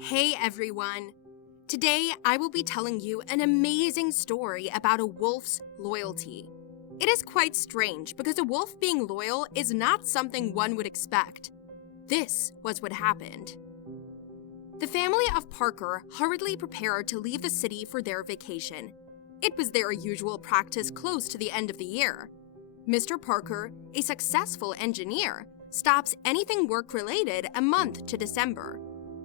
Hey everyone! Today I will be telling you an amazing story about a wolf's loyalty. It is quite strange because a wolf being loyal is not something one would expect. This was what happened. The family of Parker hurriedly prepared to leave the city for their vacation. It was their usual practice close to the end of the year. Mr. Parker, a successful engineer, stops anything work-related a month to December.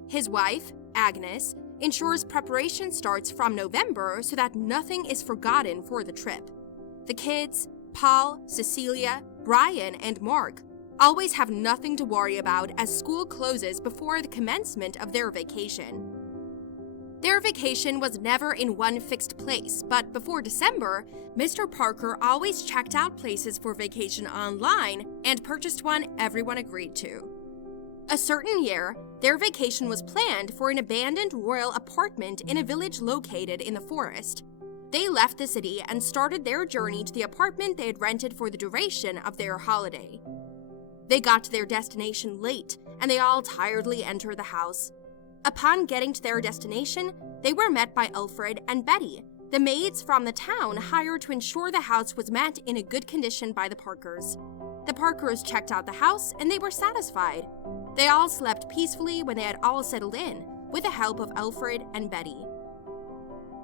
His wife, Agnes, ensures preparation starts from November so that nothing is forgotten for the trip. The kids, Paul, Cecilia, Brian, and Mark, always have nothing to worry about as school closes before the commencement of their vacation. Their vacation was never in one fixed place, but before December, Mr. Parker always checked out places for vacation online and purchased one everyone agreed to. A certain year, their vacation was planned for an abandoned royal apartment in a village located in the forest. They left the city and started their journey to the apartment they had rented for the duration of their holiday. They got to their destination late, and they all tiredly entered the house. Upon getting to their destination, they were met by Alfred and Betty, the maids from the town hired to ensure the house was met in a good condition by the Parkers. The Parkers checked out the house, and they were satisfied. They all slept peacefully when they had all settled in, with the help of Alfred and Betty.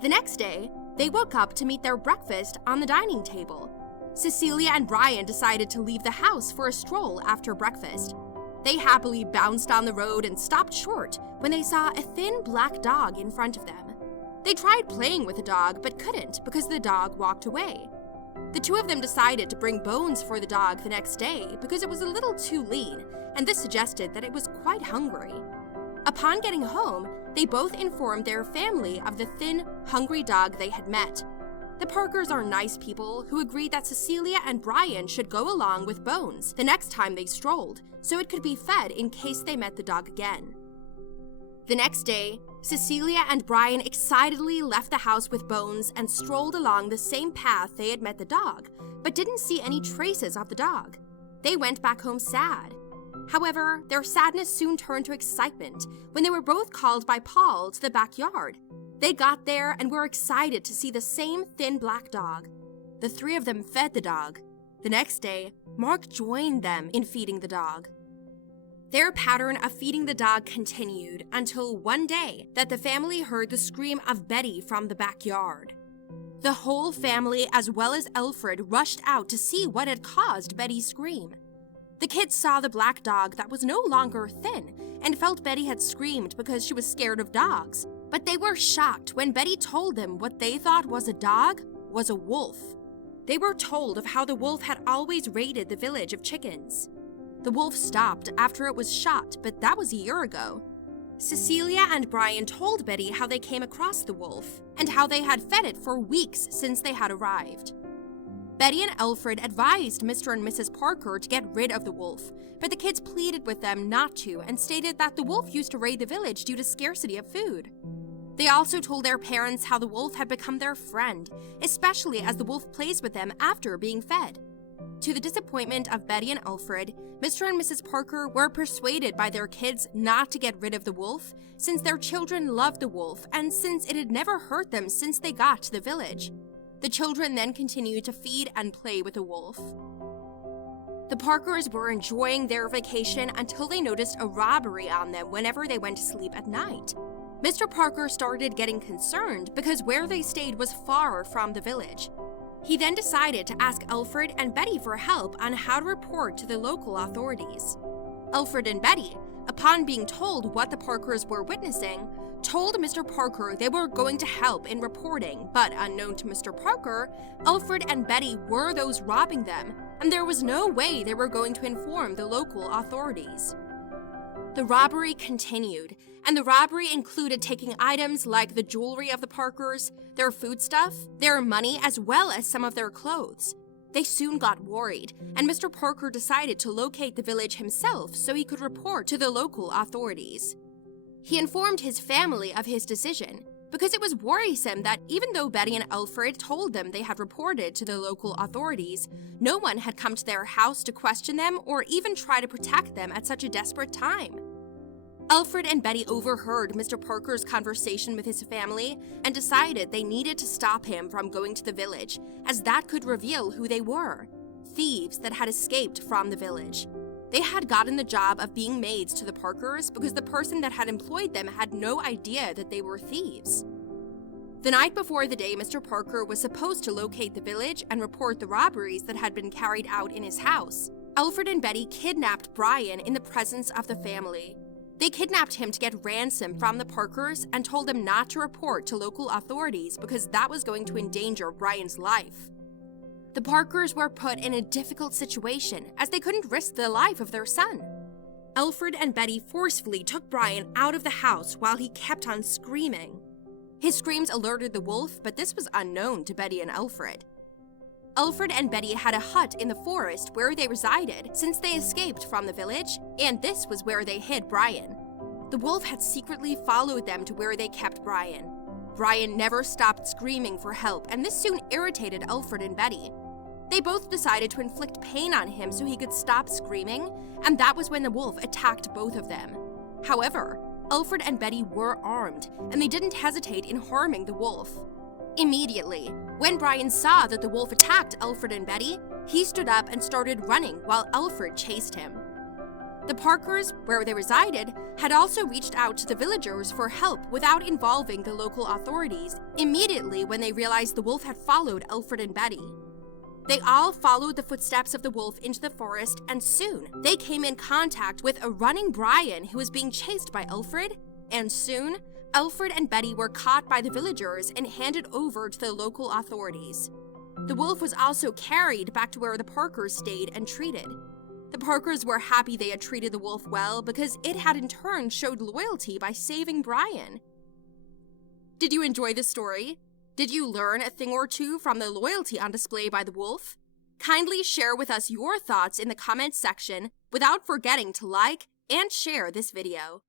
The next day, they woke up to meet their breakfast on the dining table. Cecilia and Brian decided to leave the house for a stroll after breakfast. They happily bounced on the road and stopped short when they saw a thin black dog in front of them. They tried playing with the dog but couldn't because the dog walked away. The two of them decided to bring bones for the dog the next day because it was a little too lean, and this suggested that it was quite hungry. Upon getting home, they both informed their family of the thin, hungry dog they had met. The Parkers are nice people who agreed that Cecilia and Brian should go along with Bones the next time they strolled, so it could be fed in case they met the dog again. The next day, Cecilia and Brian excitedly left the house with Bones and strolled along the same path they had met the dog, but didn't see any traces of the dog. They went back home sad. However, their sadness soon turned to excitement when they were both called by Paul to the backyard. They got there and were excited to see the same thin black dog. The three of them fed the dog. The next day, Mark joined them in feeding the dog. Their pattern of feeding the dog continued until one day that the family heard the scream of Betty from the backyard. The whole family, as well as Alfred, rushed out to see what had caused Betty's scream. The kids saw the black dog that was no longer thin and felt Betty had screamed because she was scared of dogs. But they were shocked when Betty told them what they thought was a dog was a wolf. They were told of how the wolf had always raided the village of chickens. The wolf stopped after it was shot, but that was a year ago. Cecilia and Brian told Betty how they came across the wolf and how they had fed it for weeks since they had arrived. Betty and Alfred advised Mr. and Mrs. Parker to get rid of the wolf, but the kids pleaded with them not to and stated that the wolf used to raid the village due to scarcity of food. They also told their parents how the wolf had become their friend, especially as the wolf plays with them after being fed. To the disappointment of Betty and Alfred, Mr. and Mrs. Parker were persuaded by their kids not to get rid of the wolf, since their children loved the wolf and since it had never hurt them since they got to the village. The children then continued to feed and play with the wolf. The Parkers were enjoying their vacation until they noticed a robbery on them whenever they went to sleep at night. Mr. Parker started getting concerned because where they stayed was far from the village. He then decided to ask Alfred and Betty for help on how to report to the local authorities. Alfred and Betty, upon being told what the Parkers were witnessing, told Mr. Parker they were going to help in reporting, but unknown to Mr. Parker, Alfred and Betty were those robbing them, and there was no way they were going to inform the local authorities. The robbery continued, and the robbery included taking items like the jewelry of the Parkers, their foodstuff, their money, as well as some of their clothes. They soon got worried, and Mr. Parker decided to locate the village himself so he could report to the local authorities. He informed his family of his decision, because it was worrisome that even though Betty and Alfred told them they had reported to the local authorities, no one had come to their house to question them or even try to protect them at such a desperate time. Alfred and Betty overheard Mr. Parker's conversation with his family and decided they needed to stop him from going to the village, as that could reveal who they were: thieves that had escaped from the village. They had gotten the job of being maids to the Parkers because the person that had employed them had no idea that they were thieves. The night before the day Mr. Parker was supposed to locate the village and report the robberies that had been carried out in his house, Alfred and Betty kidnapped Brian in the presence of the family. They kidnapped him to get ransom from the Parkers and told him not to report to local authorities because that was going to endanger Brian's life. The Parkers were put in a difficult situation as they couldn't risk the life of their son. Alfred and Betty forcefully took Brian out of the house while he kept on screaming. His screams alerted the wolf, but this was unknown to Betty and Alfred. Alfred and Betty had a hut in the forest where they resided since they escaped from the village, and this was where they hid Brian. The wolf had secretly followed them to where they kept Brian. Brian never stopped screaming for help, and this soon irritated Alfred and Betty. They both decided to inflict pain on him so he could stop screaming, and that was when the wolf attacked both of them. However, Alfred and Betty were armed, and they didn't hesitate in harming the wolf. Immediately, when Brian saw that the wolf attacked Alfred and Betty, he stood up and started running while Alfred chased him. The Parkers, where they resided, had also reached out to the villagers for help without involving the local authorities immediately when they realized the wolf had followed Alfred and Betty. They all followed the footsteps of the wolf into the forest, and soon they came in contact with a running Brian who was being chased by Alfred, and soon Alfred and Betty were caught by the villagers and handed over to the local authorities. The wolf was also carried back to where the Parkers stayed and treated. The Parkers were happy they had treated the wolf well because it had in turn showed loyalty by saving Brian. Did you enjoy this story? Did you learn a thing or two from the loyalty on display by the wolf? Kindly share with us your thoughts in the comments section without forgetting to like and share this video.